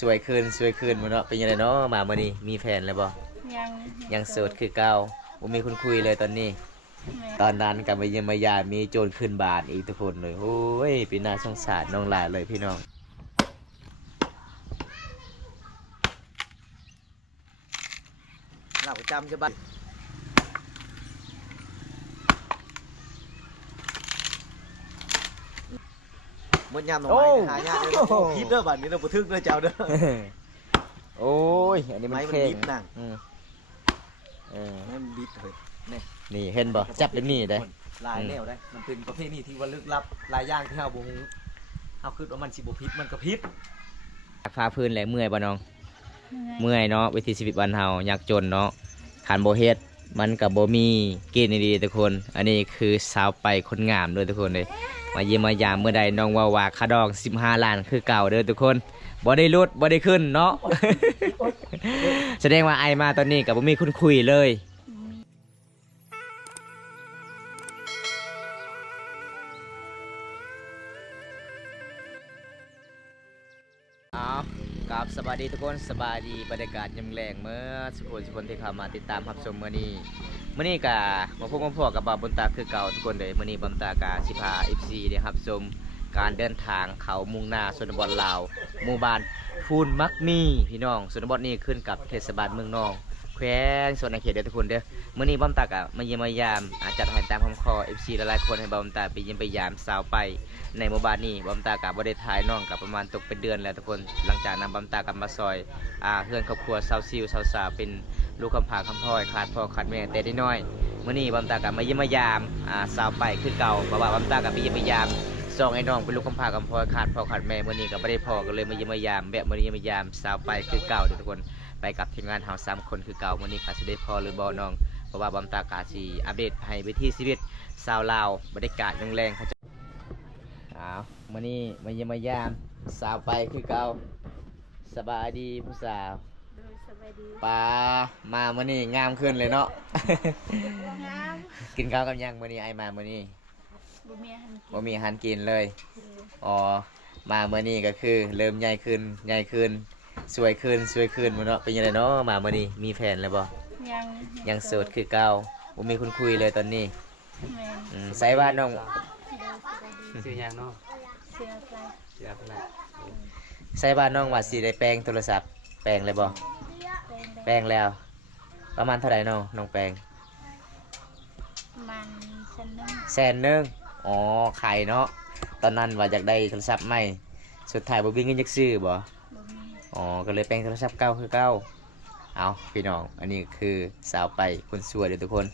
สวยคืนมื้อเนาะเป็นยังไงเนาะมามื้อนี้มีแฟนแล้วบ่ยังยังโสดคือเก่าบ่มีคนคุยเลยตอนนี้ตอนนั้นก็มาเยี่ยมมายามมีโจรขึ้นบ้านอีกทุกคนเลยโอ้ยเป็นน่าสงสารน้องหลายเลยพี่น้องเราจำจะบ้านมดยำหน่อไม้หายากเลยพิษเด้อบัดนี้เราบ่ทึกเด้อเจ้าเด้อโอ้ยอันนี้มันแข็งนั่งมันบิดเลยนี่เห็นบ่จับเป็นนี่ได้ลายแนวได้มันเป็นประเภทนี้ที่ว่าลึกลับลายย่างที่เฮาบ่ฮู้เฮาคิดว่ามันสิบ่พิษมันก็พิษฟ้าพื้นแหละเมื่อยบ่น้องเมื่อยเนาะวิถีชีวิตบ้านเฮายากจนเนาะขันบ่เฮ็ดมันก็บ่มีกินดีทุกคนอันนี้คือสาวไปคนงามด้วยทุกคนเลยมาเยี่ยมมายามเมื่อใดน้องว่าค่าดอง15 ล้านคือเก่าเด้อทุกคนบ่ได้ลดบ่ได้ขึ้นเนาะ แสดงว่าไอมาตอนนี้ก็บ่มีคนคุยเลยกับสบายดีทุกคนสบายดีบรรยากาศยามแรงเมื่อสุคนที่เข้ามาติดตามรับชมมื้อนี้ก็มาพบกับพ่อกับบ่าวบุญตาคือเก่าทุกคนเลยมื้อนี้บ่าวบุญตากาสิพา FC ได้รับชมการเดินทางเขามุ่งหน้าชนบทลาวหมู่บ้านพูนมักมีพี่น้องชนบทนี้ขึ้นกับเทศบาลเมืองนองแขวงส่วนในเขตเด้อทุกคนเด้อมื้อนี้บ่าวบุญตามาเยี่ยมมายามจัดให้ตามคำขอ FC หลายๆคนให้บ่าวบุญตาไปเยี่ยมไปยามสาวไปในหมู่บ้านนี้บ่าวบุญตาก็บ่ได้ถ่ายน้องก็ประมาณตกเป็นเดือนแล้วทุกคนหลังจากนั้นบ่าวบุญตาก็มาซอยเพื่อนครอบครัวสาวซิวสาวเป็นลูกคำผาคำพลอยขาดพ่อขาดแม่แต่ได้น้อยมื้อนี้บ่าวบุญตาก็มาเยี่ยมมายามสาวไปคือเก่าเพราะว่าบ่าวบุญตาก็ไปเยี่ยมไปยามซองไอ้น้องเป็นลูกคำพาคำพลอยขาดพ่อขาดแม่มื้อนี้ก็บ่ได้พ่อก็เลยมาเยี่ยมมายามแวะมาเยี่ยมมายามสาวไปคือเก่าเด้อทุกคนไปกับทีมงานเฮา3คนคือเก่ามื้อนี้ก็สิได้พ่อหรือบ่น้องเพราะว่าบ่าวบุญตาก็สิอัปเดตให้วิถีชีวิตชาวลาวบรรยากาศแรงๆมื้อนี้มาเยี่ยมมายามสาวไปคือเก่าสบายดีผู้สาวปลามามื้อนี้งามขึ้นเลยเนาะ กินข้าวกับยังมื้อนี้ไอมามื้อนี้บ่มีอาหารกินเลยอ๋อมามื้อนี้ก็คือเริ่มใหญ่ขึ้นสวยขึ้นมื้อเนาะเป็นยังไงเนาะมามื้อนี้มีแฟนแล้วบ่ยังโสดคือเก่าบ่มีคนคุยเลยตอนนี้ใส่บ้านน้องชื่อยังเนาะชื่ออะไรใส่บ้านน้องว่าสิได้แปลงโทรศัพท์แปลงเลยบ่แปลงแล้วประมาณเท่าไหร่น้องแปลงมัน100,000อ๋อขายเนาะตอนนั้นว่าอยากได้โทรศัพท์ใหม่สุดท้ายบ่มีเงินจักซื้อบ่อ๋อก็เลยแปลงโทรศัพท์เก่าคือเก่าเอาพี่น้องอันนี้คือสาวไปคนสวยเด้อทุกคน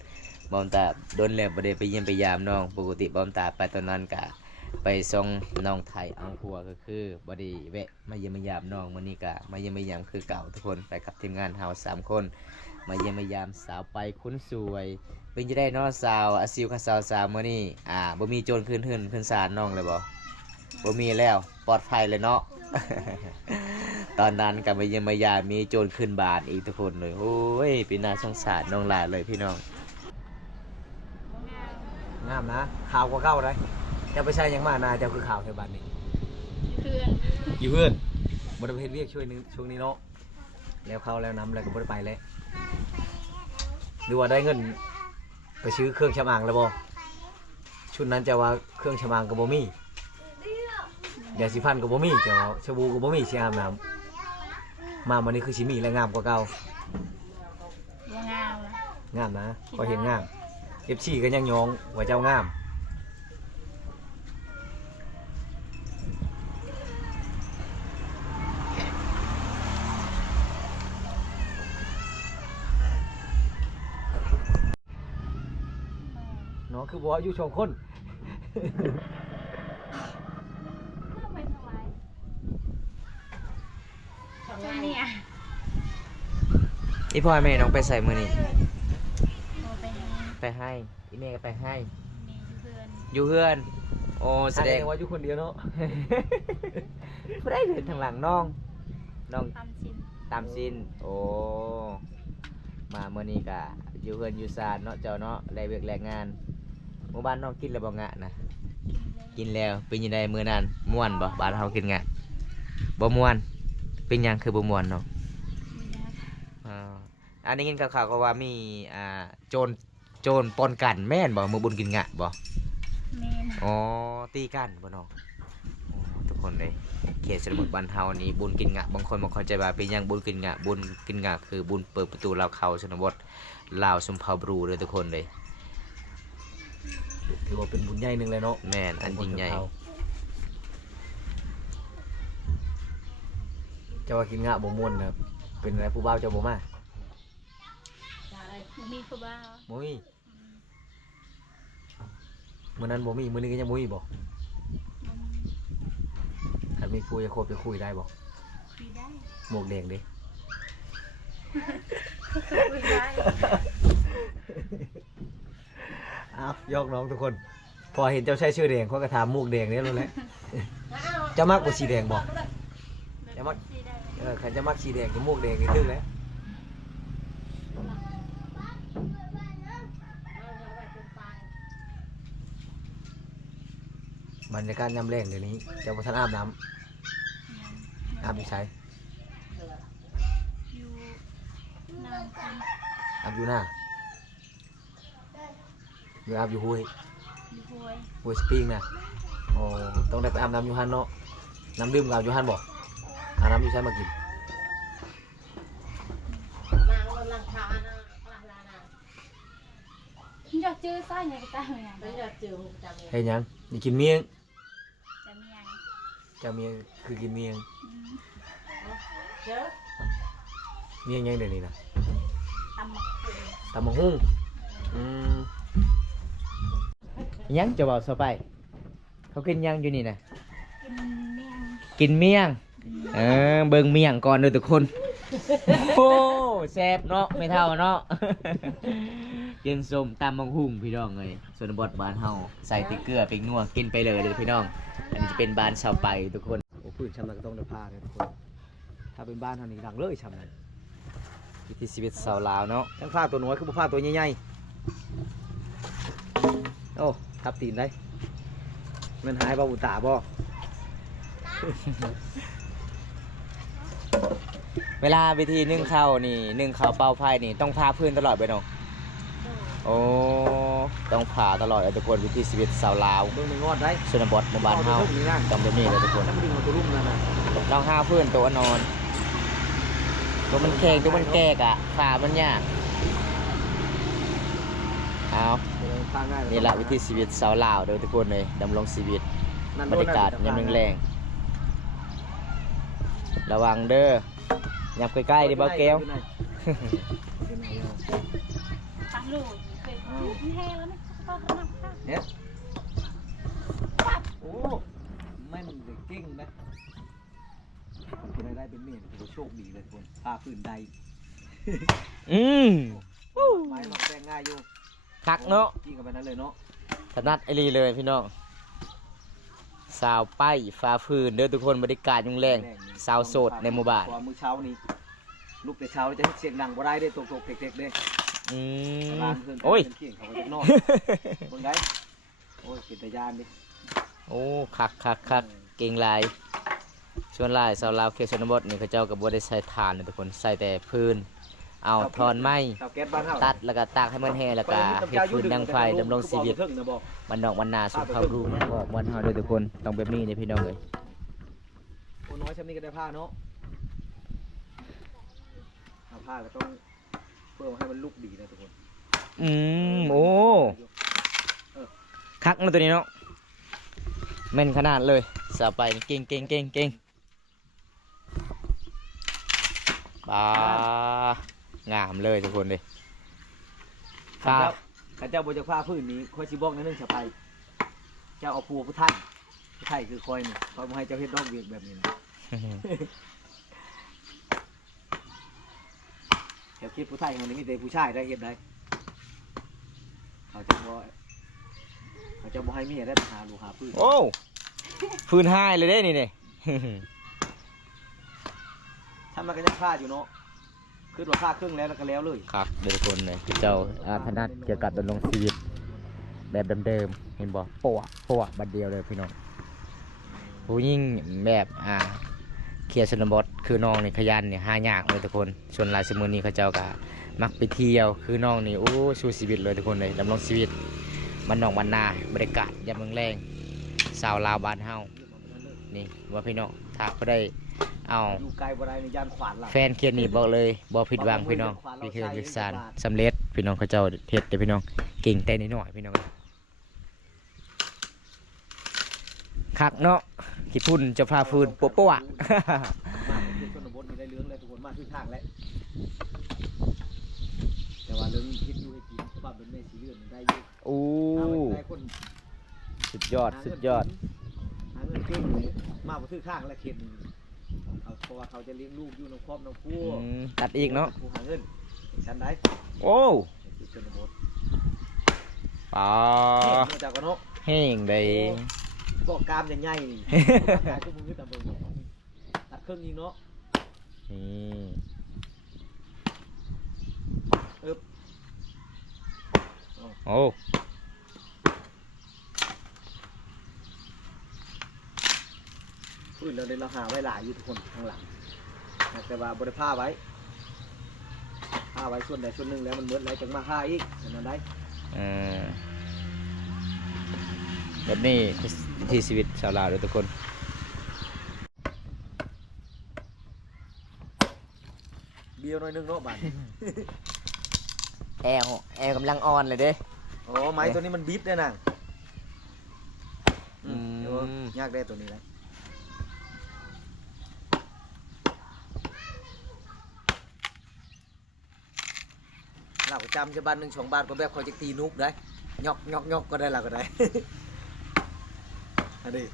บ่าวตาโดนแล้วบ่ได้ไปเยี่ยมไปยามน้องปกติบ่าวตาไปตอนนั้นก็ไปส่งน้องไทยอังคัวก็คือบ่ได้แวะมาเยี่ยมมายามน้องมื้อนี้ก็มาเยี่ยมมายามคือเก่าทุกคนไปกับทีมงานเฮา3คนมาเยี่ยมมายามสาวไปคนสวยเป็นจะได้เนาะสาวอาซิวกับสาวมื้อนี้บ่มีโจรขึ้นศาลน้องเลยบ่มีแล้วปลอดภัยเลยเนาะ ตอนนั้นก็มาเยี่ยมมายามมีโจรขึ้นบ้านอีกทุกคนเลยโอ้ยเป็นน่าสงสารน้องหลายเลยพี่น้องงามนะข่าวกว่าเก่าเลยจะไปใช้ยังมานาจะคือข่าวแถวบ้านนี้อยู่เพื่อนบ่ได้ไปเฮ็ดเวียกช่วงนี้เนาะแล้วเข้าแล้วน้ำแล้วก็บ่ได้ไปแล้วหรือว่าได้เงินไปซื้อเครื่องชำอางแล้วบ่ชุดนั้นจะว่าเครื่องชำอางก็บ่มียาสีฟันก็บ่มีจะว่าสบู่ก็บ่มีสิอาบน้ำมาวันนี้คือสิมีและงามกว่าเก่างามนะก็เห็นงาม FC ก็ยังยองว่าเจ้างามเนาะคือบ่อยู่2คนอีพ่อแม่น้องไปใส่มื้อนี้ไปให้อีแม่ก็ไปให้อยู่เพื่อนโอ้แสดงว่าอยู่คนเดียวเนาะ บ่ได้เห็นทางหลังน้องตามซินโอ้มามื้อนี้ก็อยู่เพื่อนอยู่ศาลเนาะเจ้าเนาะแลเวียกแลงานหมู่บ้านน้องกินแล้วบ่งะนะกินแล้วเป็นยังไงมื้อนั้นม่วนบ่บ้านเฮากินงะบ่ม่วน เป็นหยังคือบ่ม่วนเนาะ มีนะ อันนี้ยินข่าวๆก็ว่ามีโจรปล้นกันแม่นบ่มือบุญกินงะบ่ แม่น อ๋อตีกันบ่เนาะอ๋อทุกคนเลยเขตชนบทบ้านเฮานี่บุญกินงะบางคนบ่เข้าใจว่าเป็นหยังบุญกินงะบุญกินงะคือบุญเปิดประตูลาวเขาชนบทลาวชุมพรบรูเด้อทุกคนเลย ถือว่าเป็นบุญใหญ่หนึงเลยเนาะ แม่นอันยิ่งใหญ่ เจ้าว่ากินงะบ่ม่วนนะครับเป็นอะไรผู้บ่าวเจ้าบ่มา มีผู้บ่าว บ่มีมื้อนั้นบ่มีมื้อนี้ก็ยังบ่มีบ่ถ้ามีคุยจะคบจะคุยได้บ่ คุยได้ หมวกแดงเด้ คุยได้ อ้าวยอกน้องทุกคน พอเห็นเจ้าใช้ชื่อแดงเขาก็ถามหมวกแดงนี่แล้วแหละเจะมักบ่สีแดงบ่ อย่ามา คุยได้ ใครจะมักสีแดงกับหมวกแดงนี่ตึ้งแล้วบรรยากาศยามแรงเดี๋ยวนี้เจ้าบ่ทันอาบน้ำอาบอยู่ไส อยู่น้ำกัน อาบอยู่หน้าหรืออาบอยู่ห้วย อยู่ห้วย ห้วยสปริงนะโอ้ต้องได้ไปอาบน้ำอยู่หันเนาะน้ำดื่มก็อาบอยู่หันบ่อาบน้ำอยู่ไสมากิน อยากเจอซ่าอย่างก็ตามอย่าง ไม่อยากเจอมึงจำเลย เฮ็ดหยังนี่กินเมียง จะมีอย่าง เจ้าเมียงคือกินเมียง เจอ เมียงยังเดี๋ยวนี้นะ ตำหมักหุ่น ตำบักหุ่งอืม ยังจะบอกสไปเขากินยังอยู่นี่นะ กินเมี่ยง กินเมี่ยงเบิ่งเมี่ยงก่อนเด้อทุกคน โอ้แซ่บเนาะไม่เท่าเนาะ กินส้มตำบักหุ่งพี่น้องเลยส่วนบทบ้านเฮาใส่ติ๊กเกลือเป็นนัวกินไปเลยเด้อพี่น้อง อันนี้จะเป็นบ้านชาวไปทุกคน โอ้ปืนชำนาญก็ต้องได้ผ้าเลยทุกคนถ้าเป็นบ้านเท่านี้ดังเลยชำนาญ วิถีชีวิตสาวลาวเนาะ ทั้งผ้าตัวน้อยคือผ้าตัวใหญ่ๆโอ้ทับตีนได้มันหายบ่บุตาบ่ เวลาวิธีนึ่งข้าวนี่นึ่งข้าวเป่าไฟนี่ต้องพาพื้นตลอดไปเนาะโอ้ต้องผ่าตลอดเลยทุกคนวิถีชีวิตสาวลาว เบิ่งมันงอดได้ ชนบทหมู่บ้านเฮา นี่นะ ต้องแบบนี้เลยทุกคน น้ำดึงมาตัวรุ่มนั่นน่ะ ต้องห้าพื้นตัวนอน ตัวมันแข็งตัวมันแก่กะขามันยากเอา ผ้าง่าย นี่แหละวิถีชีวิตสาวลาวเด้อทุกคนเลยดำรงชีวิตบรรยากาศยามแรงๆระวังเด้อยับใกล้ๆดิเบาแก้ว ตั้งลูกเคยมีแห้งแล้วไหมก็ทำน้ำข้าว เนี่ยโอ้ไม่มันเด็กเก่งนะคนได้เป็นเมียถือว่าโชคดีเลยทุกคนผ้าพื้นใด อืม ไม้มาแปลงง่ายอยู่ คักเนาะ กินกันไปนั้นเลยเนาะ ถนัดไอรีเลยพี่น้องสาวป้ายฟ้าพื้นเด้อทุกคนบรรยากาศยุ่งแรงสาวโสดในหมู่บ้าน พอมื้อเช้านี้ลูกแต่เช้าจะเสียงดังบ่ได้เด้ตกๆเด็กๆเด้ อืม ร้านเพิ่น โอ้ย เที่ยงเขาก็จะนอนเบิ่งได้โอ้ยเป็นตายานดิ โอ้คักเก่งหลายส่วนหลายสาวลาวเขตชนบทนี่เขาเจ้ากับบ่ได้ใช้ถ่านนะทุกคนใส่แต่พื้นเอาทอนไม้ เตาแก๊สบ้านเฮา ตัดแล้วก็ตากให้มันแห้งแล้วก็เฮ็ดฟืนดังไฟดำรงชีวิต เพิ่งนะบอก มันนอกมันนาสุขภาพรู้มันบอกวันเฮาเด้อทุกคนต้องแบบนี้เด้อพี่น้องเอ้ย โอ้น้อยชำนี้ก็ได้ผ้าเนาะเอาผ้าก็ต้องเพื่อให้มันลุกดีนะทุกคน โอ้คักเนาะตัวนี้เนาะแม่นขนาดเลยสาไปนี่เก่งปลางามเลยทุกคนเลยฟ้า ข้าเจ้าบ่จะผ้าพื้นนี้คอยสิบอกในเรื่องสะพายเจ้าเอาปูผู้ท่านผู้ไทยคือคอยนี่คอยบ่ให้เจ้าเฮ็ดดอกเวียกแบบนี้นะแถวคิดผู้ไทยมันนี่มีแต่ผู้ชายได้เฮ็ดได้เขาจะบ่ให้เมียได้ไปหาลูกหาพื้น โอ้ฟืนห้ายเลยเด้นี่เนี่ย ทำมากันยังพลาดอยู่เนาะคือว่าพลาดครึ่งแล้วก็แล้วเลย ครับเดี๋ยวทุกคนเลยเจ้าถนัดเกี่ยวกับดำรงชีวิตแบบเดิมๆเห็นบ่โปะบัดเดียวเลยพี่น้องผู้ยิ่งแบบ เขียดชนบทคือน้องนี่ขยันนี่หายากเลยทุกคนส่วนหลายสมุนนี้เขาเจ้าก็มักไปเที่ยวคือน้องนี่โอ้สู้ชีวิตเลยทุกคนเลยดำรงชีวิตบ้านนอกบ้านนาบรรยากาศยามเมืองแรงสาวลาวบ้านเฮานี่ว่าพี่น้องถ้าเขาได้เอา อยู่ไกลบ่ได้ในย่านขวานล่ะ แฟนเขียนนี่บอกเลยบ่ผิดหวังพี่น้องพี่เขียนวิสานสำเร็จพี่น้องเขาเจ้าเฮ็ดเด้อพี่น้องเก่งแต่น้อยๆพี่น้องคักเนาะขี้พุ่นจะพาฟืนโป๊ะๆอ่ะ มาเป็นชนบทนี่ได้เรื่องเลยทุกคนมาทุกทางแล้วแต่ว่าเรื่องคิดอยู่ให้กินเพราะว่าเป็นแม่สีเลือดมันได้อยู่ โอ้ เอาไว้ได้คน สุดยอดสุดยอด หาเงินเก่งเลยมาบ่ถือข้างและเข็นเขาเพราะว่าเขาจะเลี้ยงลูกอยู่น้องครอบน้องครัว ตัดอีกเนาะ ผู้หาเงินชั้นได้ โอ้ คือชนบท ป๋า เนื่องจากว่าเนาะ แห้งได้ บอกกามใหญ่ๆนี่ขายทุกมือตามเบิ่งตัดเครื่องยิงเนาะ นี่ โอ้ พื้นเราได้เราหาไว้หลายอยู่ทุกคนข้างหลังแต่ว่าบริผ้าไว้ผ้าไว้ส่วนใดส่วนหนึ่งแล้วมันเบิดแล้วจังมาผ้าอีกเห็นมันได้ แบบนี้วิถีชีวิตชาวลาวเลยทุกคน เบียวหน่อยนึงเนาะบ้าน แอลกำลังอ่อนเลยเด้ อ๋อไม้ตัวนี้มันบิดได้น่ะ อืม เดี๋ยวยากได้ตัวนี้แล้วเราจำจะบ้านหนึ่ง2 บาทก็แบบเขาจะตีนุกได้ยอกก็ได้เราก็ได้ อันนี้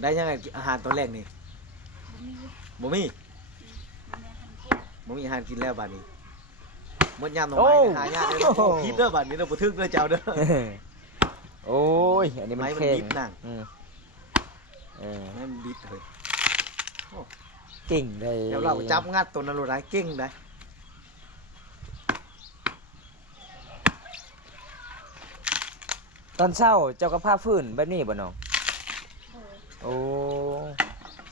ได้ยังไงอาหารตัวแรกนี่บ่มีอาหารกินแล้วบัดนี้หมดยามหน่อไม้หายากเลยโอ้คิดเด้อบัดนี้เราบ่ทึกเด้อเจ้าเด้อ โอ้ย อันนี้มัน ไม้มัน แข็ง บิดน่ะ อืมเออ ไม้มันบิดเฮ้ย เก่งเลย เดี๋ยวเราจับงัดตัวนั้นโลดได้เก่งได้ ตอนเช้าเจ้าก็พาฟื้นแบบนี้บ่น้องโอ้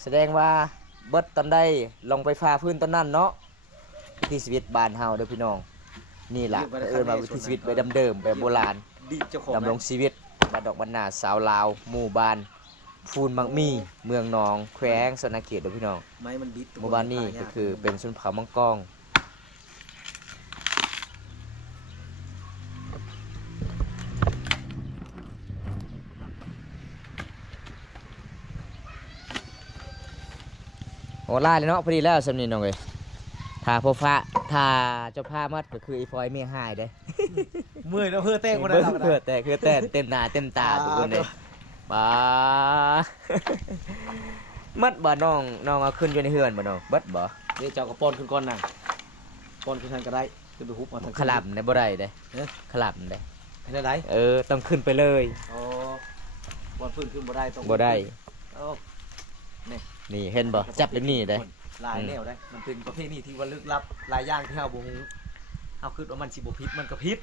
แสดงว่าเบิดตอนได้ลงไปพาฟื้นตอนนั้นเนาะวิถีชีวิตบ้านเฮาเด้อพี่น้องนี่ล่ะว่าวิถีชีวิตแบบเดิมๆแบบโบราณ ดิเจ้าของ ดำรงชีวิตบ้านดอกบ้านนาสาวลาวหมู่บ้านฟูนมักมีเมืองหนองแขวงสนเขตเด้อพี่น้อง ไม้มันบิด หมู่บ้านนี้ก็คือเป็นชนเผ่ามังกรโอ้ล่าเลยเนาะพอดีแล้วสำนีน้องเอ้ยถ้าพบพระถ้าเจ้าพามัดก็คืออีฟอยเมียหายเด้ เมื่อยแล้วเพื่อเต้งคนนั้ เบิ่ น ง เราก็ เพื่อ ได้ แต่คือแต่เต็มหน้าเต็มตาทุกคนเลยป้า มัดบ่น้องเอาขึ้นอยู่ในเฮือนบ่น้องเบิดบ่ เดี๋ยวเจ้ากระป้อนขึ้นก้อนนั่งป้อนขึ้นทันก็ได้ขึ้นไปฮุบเอาทาง ขลับได้บ่ได้เด้ เอ๊ะ ขลับได้ ให้ได้ไหน ต้องขึ้นไปเลย อ๋อป้อนพื้นขึ้นบ่ได้ต้อง บ่ได้ โอ้ นี่เห็นบ่จับแบบนี้ได้ ลายแนวได้ มันเป็นประเภทนี้ที่ว่าลึกลับหลายอย่างที่เฮาบ่ฮู้เฮาคิดว่ามันสิบ่ผิดมันก็ผิด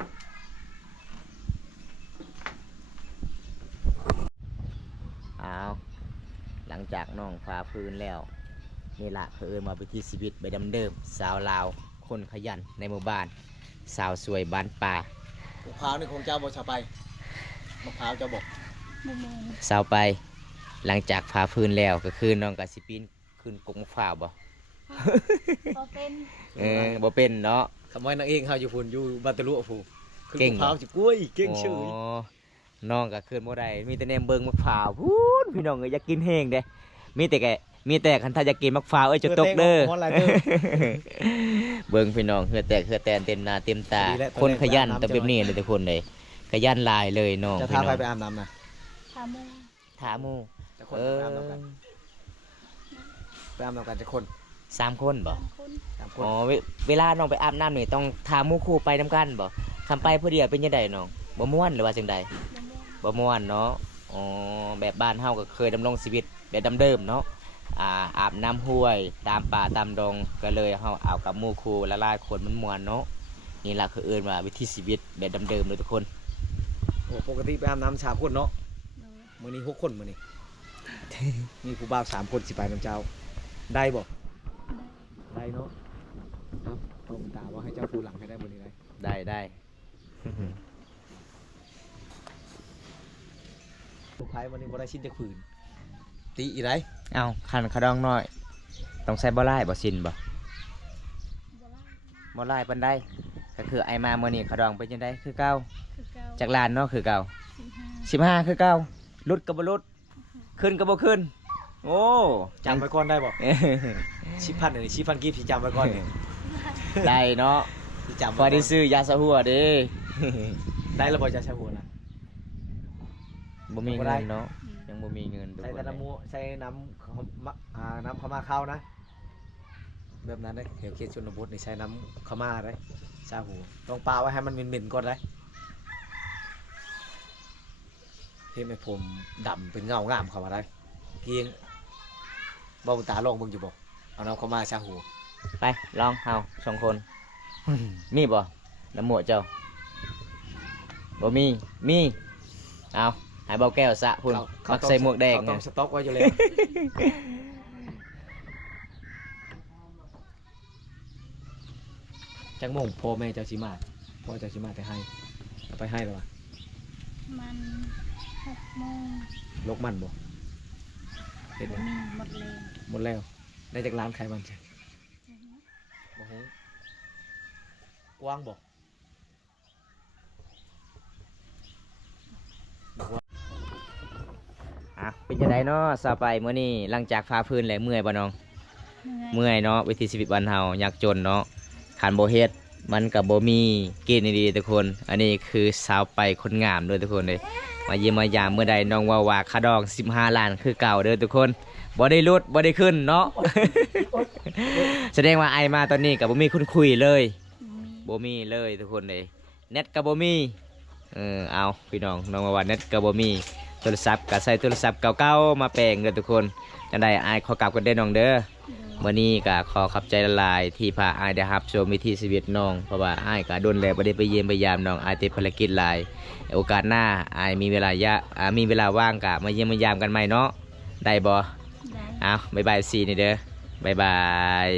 อ้าวหลังจากน้องพาพื้นแล้วนี่ล่ะเพิ่นมาวิถีชีวิตแบบเดิมๆสาวลาวคนขยันในหมู่บ้านสาวสวยบ้านป่าม ะพร้าวนี่คงเจ้าบ่ชาไปมะพร้าวเจ้าบอก สาวไป หลังจากพาพื้นแล้วก็คือน้องก็สิปีนขึ้นกงฟ้าบ่ บ่เป็น บ่เป็นเนาะ คำว่านางเอกเฮาอยู่พุ่นอยู่บัตตลุผู้ขึ้น เก่ง มะพร้าวสิกล้วยเก่งชื่อ อ๋อน้องก็ขึ้นบ่ได้มีแต่แนมเบิ่งมะพร้าวพูนพี่น้องเอ้ยอยากกินแห้งเด้มีแต่คันถ้าอยากกินมะพร้าวจะตกเด้อ ฮ้อนหลายเด้อ เบิ่งพี่น้องเหือแตกเหือแตนเต็มหน้าเต็มตา ดีแล้ว คนขยัน ตอนแรก แต่แบบนี้เลยทุกคนเลยขยันหลายเลยน้อง จะ พี่ พา น้ ไป อง ไปอาบน้ำนะ ถามว่า ถามหมู่ จะคน เอ ไป อ อาบน้ำกันไปอาบน้ำกันจะคน 3 คนบ่ คน 3 คน อ๋อเวลาน้องไปอาบน้ำนี่ต้องถามหมู่คู่ไปนํกันบ่คำไปผู้เดียวเป็นจังไดน้องบ่ม่วนหรือว่าจังใด บ่ม่วงบ่ม่วนเนาะอ๋อแบบบ้านเฮาก็เคยดำรงชีวิตแบบเดิมๆเนาะ อาบน้ำห้วยตามป่าตามดงก็เลยเฮาเอากับหมู่คู่ละลายคนมันม่วนเนาะนี่ล่ะคือเอิ้นว่าวิถีชีวิตแบบเดิมๆเลยทุกคน โอ้ปกติไปอาบน้ำ3คนเนาะมื้อนี้6คนมื้อนี้ มีผู้บ่าว3คนสิไปน้ำเจ้าได้บ่ได้เนาะครับผมตาว่าให้เจ้าผู้หลังให้ได้มื้อนี้ได้ ได้ ลูกไผมื้อนี้บ่ได้ชิ้นจักผืนติอีไร เอาคันขะดองน้อยต้องใส่บ่ลายบ่ซินบ่บ่ลายปานใดก็คือไอมามื้อนี้ขะดองเป็นจังไดคือเก่าจากลานเนาะคือเก่า15คือเก่าลุดก็บ่ลุดขึ้นก็บ่ขึ้นโอ้ จำไว้ก่อนได้บ่10,000นี่10,000กีบสิจำไว้ก่อนนี่ ได้เนาะ สิจำ พอได้ซื้อยาสะหัวเด้ ได้แล้วบ่จะใช้หัวน่ะ บ่มี บ่ได้ เงินเนาะยังบ่มีเงิน ใช้แต่น้ำมูใช้น้ำน้ำขม่าข้าวนะแบบนั้นได้แถวเขตชนบทนี่ใช้น้ำขม่าได้ซาหูต้องปาไว้ให้มันเหม็นๆก่อนได้เห็นไหมผมดำเป็นเงางามเข้ามาได้เกียงบ่ตาลองเบิ่งอยู่บ่เอาน้ำขม่าซาหู ไปลองเอา2 คน มีบ่น้ำหมวกเจ้าบ่มีเอาให้เบาแก้วสะพุ่นมักใส่หมวกแดง เขาต้ ไง องสต็อกไว้อยู่แล้วจังโมงพ่อแม่เจ้าชิมาพ่อเจ้าชิมาแต่ให้เอาไปให้แล้ววะ มัน6 โมง ลกมันบ่เห็นไหม มีหมดเลย หมดแล้วได้จากร้านใครมันใช่โอ้โหกว้างบ่บอกว่า เป็นจังไดเนาะสาไปมื้อนี้หลังจากฟ้าพื้นแล้วเมื่อยบ่น้องเมื่อยเนาะวิถีชีวิตบ้านเฮายากจนเนาะคันบ่เฮ็ดมันก็บ่มีกินดีๆทุกคน อันนี้คือสาวไปคนงามเด้อทุกคนเด้มาเยี่ยมมายามเมื่อใดน้องว่าค่าดอง15 ล้านคือเก่าเด้อทุกคนบ่ได้ลดบ่ได้ขึ้นเนาะ แสดงว่าไอมาตอนนี้ก็บ่มีคนคุยเลยบ่มีเลยทุกคนเด้เน็ตก็บ่มีเอาพี่น้องว่าเน็ตก็บ่มีโทรศัพท์ก็ใช้โทรศัพท์เก่าๆมาแปลงเด้อทุกคนจังได๋อายขอกลับกันเด้อน้องเด้อมื้อนี้ก็ขอขอบใจละลายที่พาอายได้รับชมวิถีชีวิตน้องเพราะว่าอายก็โดนแล้วบ่ได้ไปเยี่ยมไปยามน้องอายติดภารกิจหลายโอกาสหน้าอายมีเวลมีเวลาว่างก็มาเยี่ยมมายามกันใหม่เนาะได้บ่ ได้ เอาบ๊ายบายซีนี่เด้อบ๊ายบาย